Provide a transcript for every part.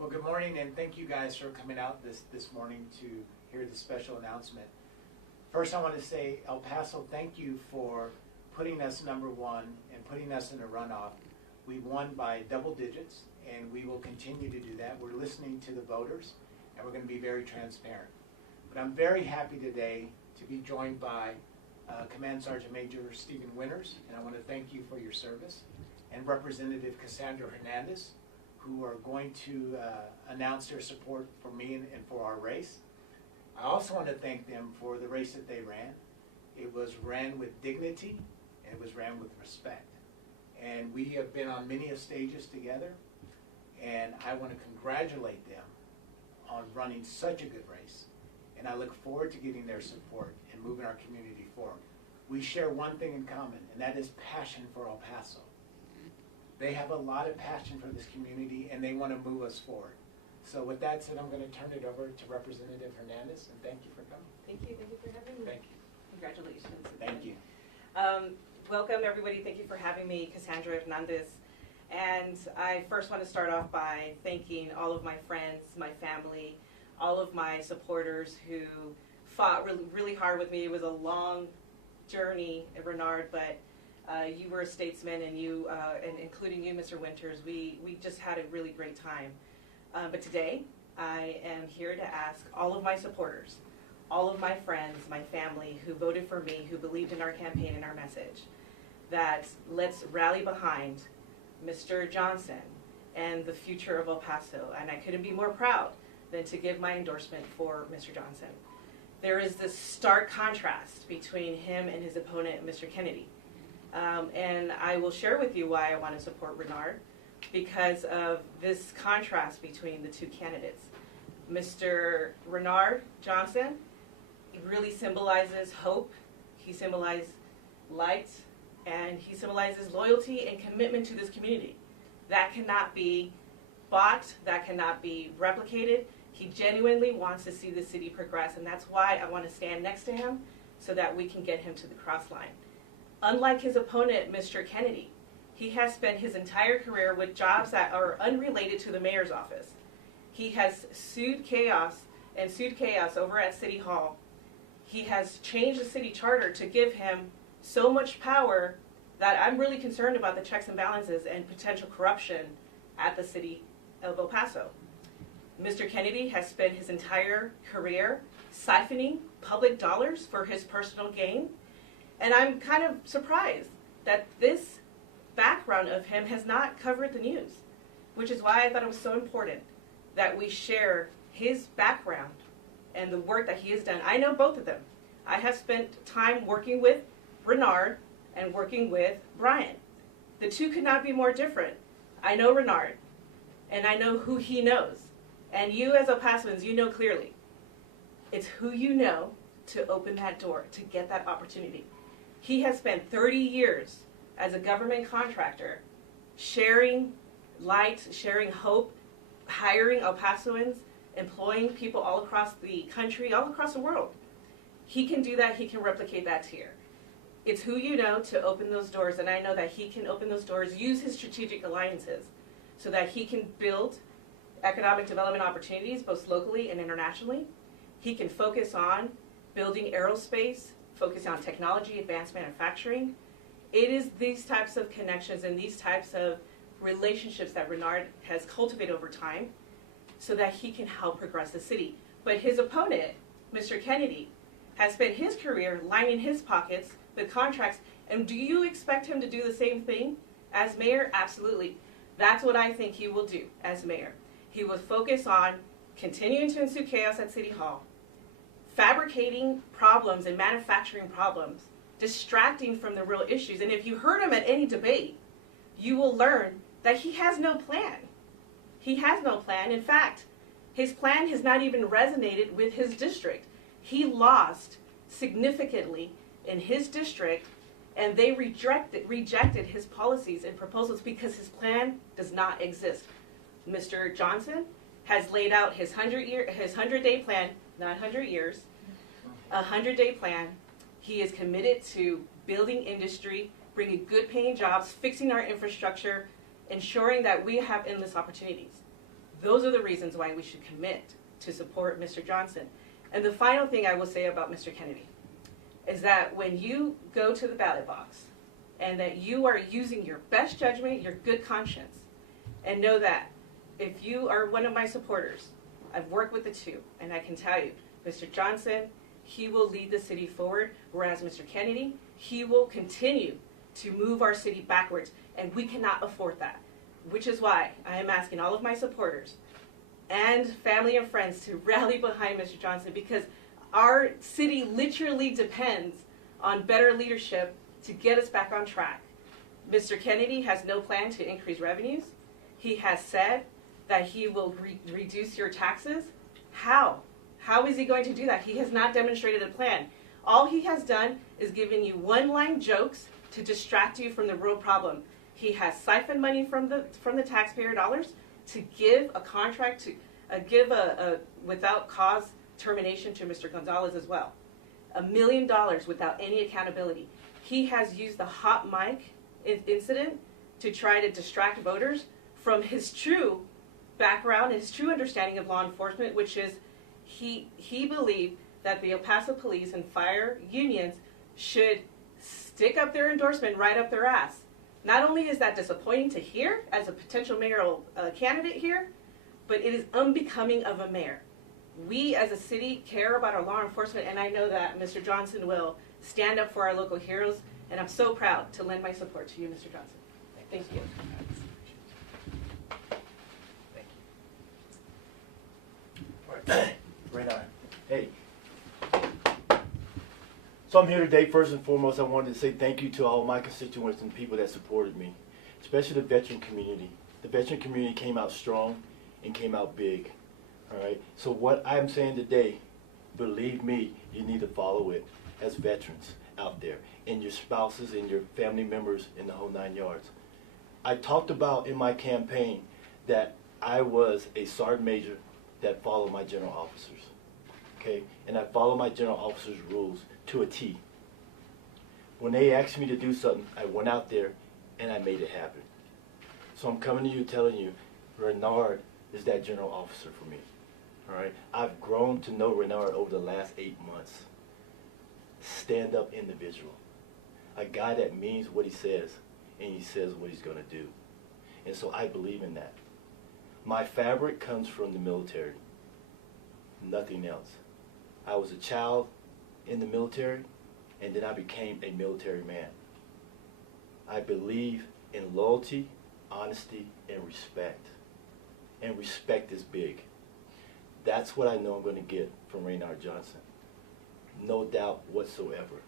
Well, good morning, and thank you guys for coming out this morning to hear the special announcement. First, I want to say, El Paso, thank you for putting us #1 and putting us in a runoff. We won by double digits, and we will continue to do that. We're listening to the voters, and we're going to be very transparent. But I'm very happy today to be joined by Command Sergeant Major Stephen Winters, and I want to thank you for your service, and Representative Cassandra Hernandez, who are going to announce their support for me and for our race. I also want to thank them for the race that they ran. It was ran with dignity, and it was ran with respect. And we have been on many stages together, and I want to congratulate them on running such a good race. And I look forward to getting their support and moving our community forward. We share one thing in common, and that is passion for El Paso. They have a lot of passion for this community, and they want to move us forward. So with that said, I'm going to turn it over to Representative Hernandez, and thank you for coming. Thank you for having me. Thank you. Congratulations. Thank you. Welcome everybody, thank you for having me, Cassandra Hernandez. And I first want to start off by thanking all of my friends, my family, all of my supporters who fought really hard with me. It was a long journey at Renard, but you were a statesman, and you, and including you, Mr. Winters, we just had a really great time. But today, I am here to ask all of my supporters, all of my friends, my family who voted for me, who believed in our campaign and our message, that let's rally behind Mr. Johnson and the future of El Paso. And I couldn't be more proud than to give my endorsement for Mr. Johnson. There is this stark contrast between him and his opponent, Mr. Kennedy. And I will share with you why I want to support Renard, because of this contrast between the two candidates. Mr. Renard Johnson really symbolizes hope, he symbolizes light, and he symbolizes loyalty and commitment to this community. That cannot be bought, that cannot be replicated. He genuinely wants to see the city progress, and that's why I want to stand next to him so that we can get him to the cross line. Unlike his opponent, Mr. Kennedy, he has spent his entire career with jobs that are unrelated to the mayor's office. He has sued chaos over at City Hall. He has changed the city charter to give him so much power that I'm really concerned about the checks and balances and potential corruption at the city of El Paso. Mr. Kennedy has spent his entire career siphoning public dollars for his personal gain, and I'm kind of surprised that this background of him has not covered the news, which is why I thought it was so important that we share his background and the work that he has done. I know both of them. I have spent time working with Renard and working with Brian. The two could not be more different. I know Renard, and I know who he knows. And you as El Pasoans, you know clearly. It's who you know to open that door, to get that opportunity. He has spent 30 years as a government contractor, sharing light, sharing hope, hiring El Pasoans, employing people all across the country, all across the world. He can do that, he can replicate that here. It's who you know to open those doors, and I know that he can open those doors, use his strategic alliances, so that he can build economic development opportunities, both locally and internationally. He can focus on building aerospace, focus on technology, advanced manufacturing. It is these types of connections and these types of relationships that Renard has cultivated over time so that he can help progress the city. But his opponent, Mr. Kennedy, has spent his career lining his pockets with contracts. And do you expect him to do the same thing as mayor? Absolutely. That's what I think he will do as mayor. He will focus on continuing to ensue chaos at City Hall, fabricating problems and manufacturing problems, distracting from the real issues. And if you heard him at any debate, you will learn that he has no plan. He has no plan. In fact, his plan has not even resonated with his district. He lost significantly in his district, and they rejected his policies and proposals because his plan does not exist. Mr. Johnson has laid out his 100-day plan, not 100 years, a 100-day plan. He is committed to building industry, bringing good paying jobs, fixing our infrastructure, ensuring that we have endless opportunities. Those are the reasons why we should commit to support Mr. Johnson. And the final thing I will say about Mr. Kennedy is that when you go to the ballot box and that you are using your best judgment, your good conscience, and know that if you are one of my supporters, I've worked with the two, and I can tell you, Mr. Johnson, he will lead the city forward, whereas Mr. Kennedy, he will continue to move our city backwards, and we cannot afford that, which is why I am asking all of my supporters and family and friends to rally behind Mr. Johnson, because our city literally depends on better leadership to get us back on track. Mr. Kennedy has no plan to increase revenues. He has said that he will reduce your taxes. How? How is he going to do that? He has not demonstrated a plan. All he has done is given you one-line jokes to distract you from the real problem. He has siphoned money from the taxpayer dollars to give a contract to give a without cause termination to Mr. Gonzalez as well. $1 million without any accountability. He has used the hot mic incident to try to distract voters from his true background, his true understanding of law enforcement, which is he believed that the El Paso police and fire unions should stick up their endorsement right up their ass. Not only is that disappointing to hear as a potential mayoral candidate here, but it is unbecoming of a mayor. We as a city care about our law enforcement, and I know that Mr. Johnson will stand up for our local heroes, and I'm so proud to lend my support to you, Mr. Johnson. Thank you. Renard. Hey. So I'm here today. First and foremost, I wanted to say thank you to all my constituents and people that supported me, especially the veteran community. The veteran community came out strong and came out big. All right. So what I'm saying today, believe me, you need to follow it as veterans out there, and your spouses and your family members in the whole 9 yards. I talked about in my campaign that I was a sergeant major that followed my general officers, okay? And I follow my general officers' rules to a T. When they asked me to do something, I went out there and I made it happen. So I'm coming to you telling you, Renard is that general officer for me, all right? I've grown to know Renard over the last 8 months. Stand-up individual, a guy that means what he says, and he says what he's gonna do. And so I believe in that. My fabric comes from the military, nothing else. I was a child in the military, and then I became a military man. I believe in loyalty, honesty, and respect. And respect is big. That's what I know I'm going to get from Renard Johnson. No doubt whatsoever.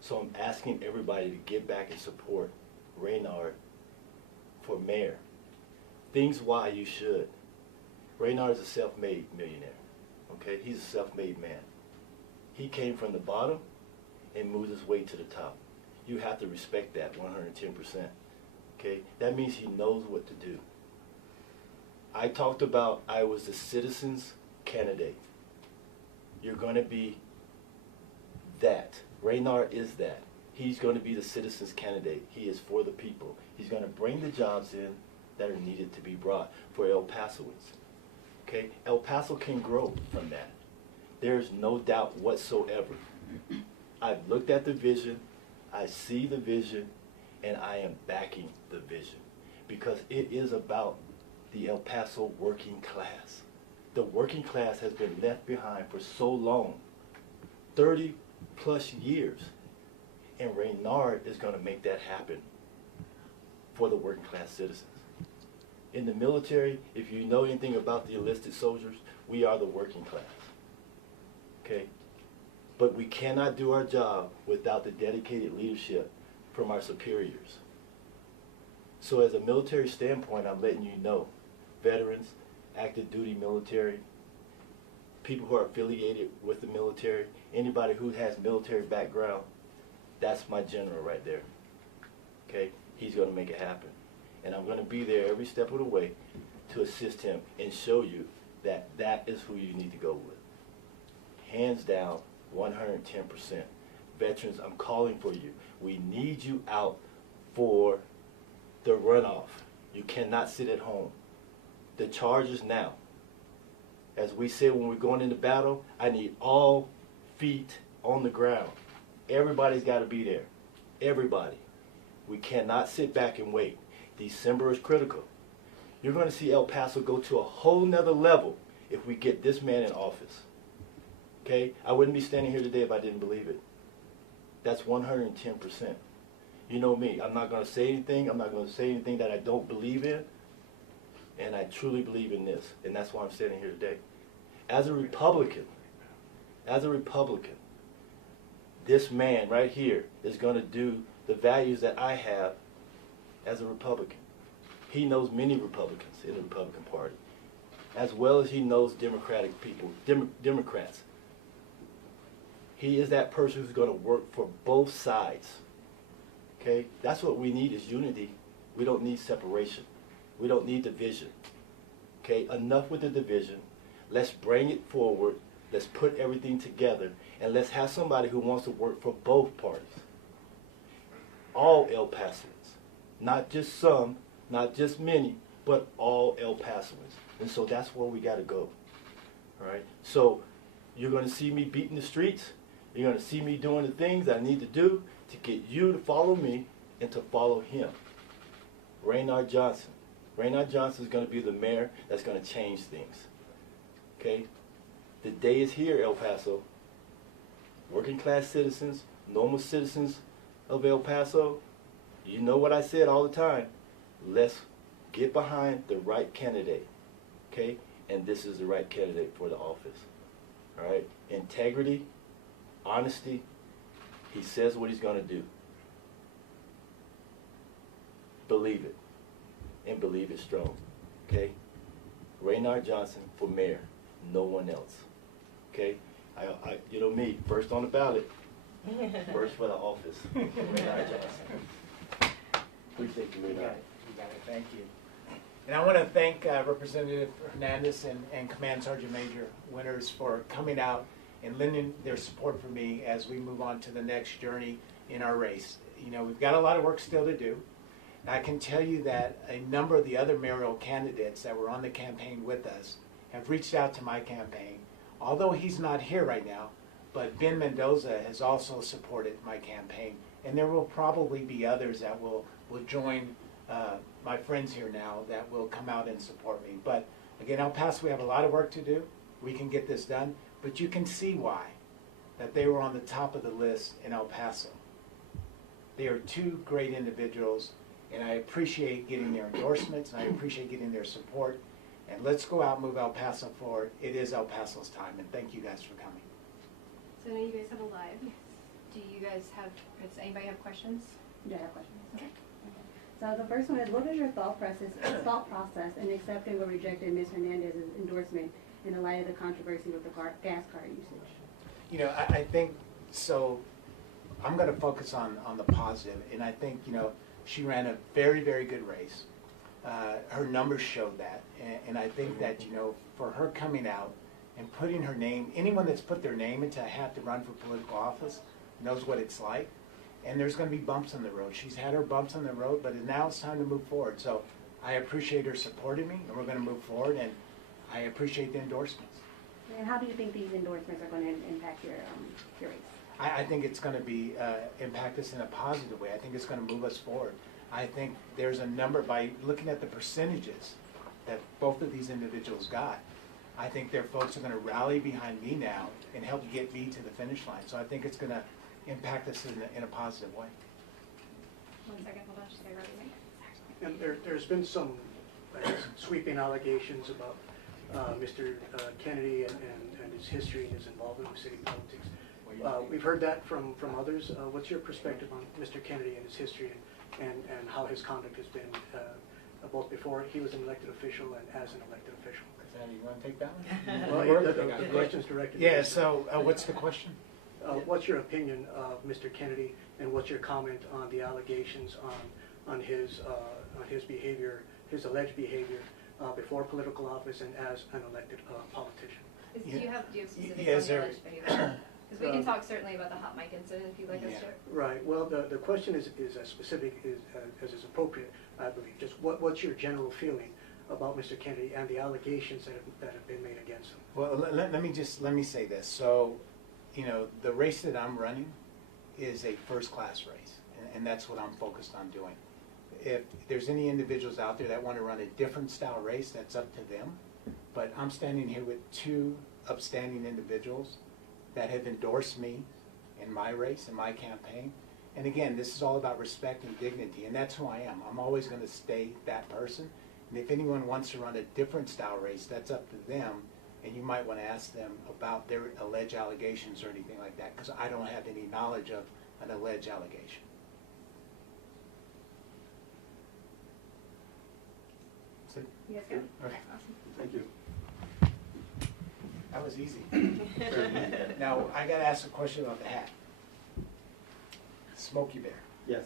So I'm asking everybody to get back and support Renard for mayor. Things why you should. Renard is a self-made millionaire, okay? He's a self-made man. He came from the bottom and moved his way to the top. You have to respect that 110%, okay? That means he knows what to do. I talked about I was the citizen's candidate. You're going to be that. Renard is that. He's going to be the citizen's candidate. He is for the people. He's going to bring the jobs in that are needed to be brought for El Pasoans. Okay? El Paso can grow from that. There's no doubt whatsoever. I've looked at the vision, I see the vision, and I am backing the vision. Because it is about the El Paso working class. The working class has been left behind for so long, 30 plus years. And Renard is going to make that happen for the working class citizens. In the military, if you know anything about the enlisted soldiers, we are the working class. Okay? But we cannot do our job without the dedicated leadership from our superiors. So as a military standpoint, I'm letting you know, veterans, active duty military, people who are affiliated with the military, anybody who has military background, that's my general right there. Okay? He's going to make it happen. And I'm going to be there every step of the way to assist him and show you that that is who you need to go with. Hands down, 110%. Veterans, I'm calling for you. We need you out for the runoff. You cannot sit at home. the charge is now. As we said when we're going into battle, I need all feet on the ground. Everybody's got to be there. Everybody. We cannot sit back and wait. December is critical. You're going to see El Paso go to a whole nother level if we get this man in office. Okay? I wouldn't be standing here today if I didn't believe it. That's 110%. You know me. I'm not going to say anything. I'm not going to say anything that I don't believe in. And I truly believe in this. And that's why I'm standing here today. As a Republican, this man right here is going to do the values that I have as a Republican. He knows many Republicans in the Republican Party, as well as he knows Democratic people, Democrats. He is that person who's going to work for both sides. Okay? That's what we need is unity. We don't need separation. We don't need division. Okay? Enough with the division. Let's bring it forward. Let's put everything together. And let's have somebody who wants to work for both parties. All El Pasoans. Not just some, not just many, but all El Pasoans. And so that's where we got to go. All right? So you're going to see me beating the streets. You're going to see me doing the things I need to do to get you to follow me and to follow him. Renard Johnson. Renard Johnson is going to be the mayor that's going to change things. Okay? The day is here, El Paso. Working class citizens, normal citizens of El Paso, you know what I said all the time. Let's get behind the right candidate. Okay? And this is the right candidate for the office. All right? Integrity, honesty. He says what he's going to do. Believe it. And believe it strong. Okay? Renard Johnson for mayor. No one else. Okay? You know me, first on the ballot. First for the office. Renard Johnson. Appreciate you, Renard. You got it. Thank you. And I want to thank Representative Hernandez and Command Sergeant Major Winters for coming out and lending their support for me as we move on to the next journey in our race. You know, we've got a lot of work still to do. I can tell you that a number of the other mayoral candidates that were on the campaign with us have reached out to my campaign. Although he's not here right now, but Ben Mendoza has also supported my campaign. And there will probably be others that will join my friends here now that will come out and support me. But again, El Paso, we have a lot of work to do. We can get this done. But you can see why that they were on the top of the list in El Paso. They are two great individuals, and I appreciate getting their endorsements, and I appreciate getting their support. And let's go out and move El Paso forward. It is El Paso's time, and thank you guys for coming. So now you guys have a live. Do you guys have, does anybody have questions? Yeah, I have questions. Okay. So the first one is, what is your thought process in accepting or rejecting Ms. Hernandez's endorsement in the light of the controversy with the gas card usage? You know, I think, so I'm going to focus on the positive, and I think, you know, she ran a very, very good race. Her numbers showed that, and I think that, you know, for her coming out and putting her name, anyone that's put their name into a hat to run for political office knows what it's like. And there's going to be bumps on the road. She's had her bumps on the road, but now it's time to move forward. So I appreciate her supporting me, and we're going to move forward, and I appreciate the endorsements. And how do you think these endorsements are going to impact your race? I think it's going to be impact us in a positive way. I think it's going to move us forward. I think there's a number, by looking at the percentages that both of these individuals got, I think their folks are going to rally behind me now and help get me to the finish line. So I think it's going to impact us in a positive way. 1 second, hold on, just get ready. And there's been some sweeping allegations about Mr. Kennedy and his history and his involvement with city politics. We've heard that from others. What's your perspective on Mr. Kennedy and his history and how his conduct has been both before he was an elected official and as an elected official? You want to take that one? Well, the question's directed. Yeah, so what's the question? What's your opinion of Mr. Kennedy, and what's your comment on the allegations on his behavior, his alleged behavior before political office and as an elected politician? Do you have specifics on Yes, the sir. alleged behavior? Because we can talk certainly about the hot mic incident if you'd like us to. Right. Well, the question is as specific as is appropriate, I believe. Just what's your general feeling about Mr. Kennedy and the allegations that have been made against him. Well, let me say this. So, you know, the race that I'm running is a first-class race, and that's what I'm focused on doing. If there's any individuals out there that want to run a different style race, that's up to them. But I'm standing here with two upstanding individuals that have endorsed me in my race, in my campaign. And again, this is all about respect and dignity, and that's who I am. I'm always going to stay that person. And if anyone wants to run a different style race, that's up to them. And you might want to ask them about their alleged allegations or anything like that, because I don't have any knowledge of an alleged allegation. So, You guys good? okay. Awesome. Thank you. That was easy. Now, I got to ask a question about the hat. Smokey Bear. Yes.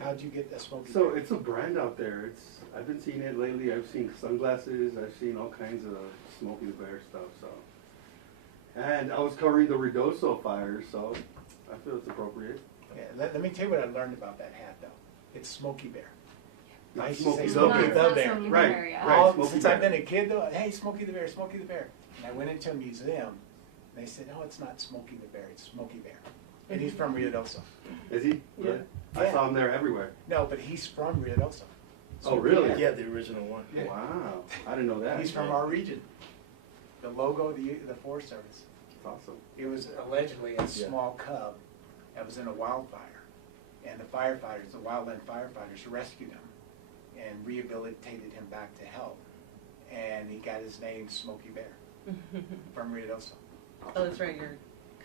How'd you get that Smokey So Bear? it's a brand out there. I've been seeing it lately. I've seen sunglasses. I've seen all kinds of Smokey the Bear stuff. So, and I was covering the Ruidoso fire, so I feel it's appropriate. Yeah, let me tell you what I learned about that hat, though. It's Smokey Bear. Not I used to say Smokey the Smokey Bear. the Bear. Smokey the Right, Bear, yeah. right. Smokey Since Bear. I've been a kid, though, hey, Smokey the Bear, Smokey the Bear. And I went into a museum, and they said, no, it's not Smokey the Bear, it's Smokey Bear. And he's from Ruidoso. Is he? Yeah. Really? I saw him there everywhere. No, but he's from Ruidoso. Oh, really? Yeah, the original one. Yeah. Wow. I didn't know that. He's from our region. The logo of the Forest Service. That's awesome. It was allegedly a Yeah. small cub that was in a wildfire. And the firefighters, the wildland firefighters, rescued him and rehabilitated him back to health. And he got his name Smokey Bear from Ruidoso. Oh, that's right, your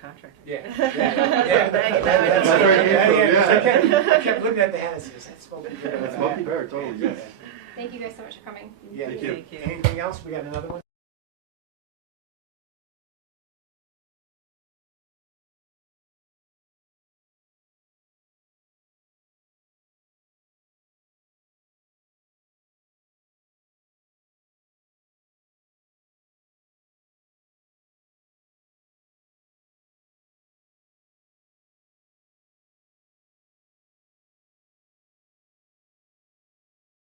contractor. Yeah. Thank you. That's where it came from, yeah. I kept looking at the hat and said, is that Smokey Bear? That's Smokey Bear, totally, yes. Thank you guys so much for coming. Yeah. Thank you. Thank you. Anything else? We got another one?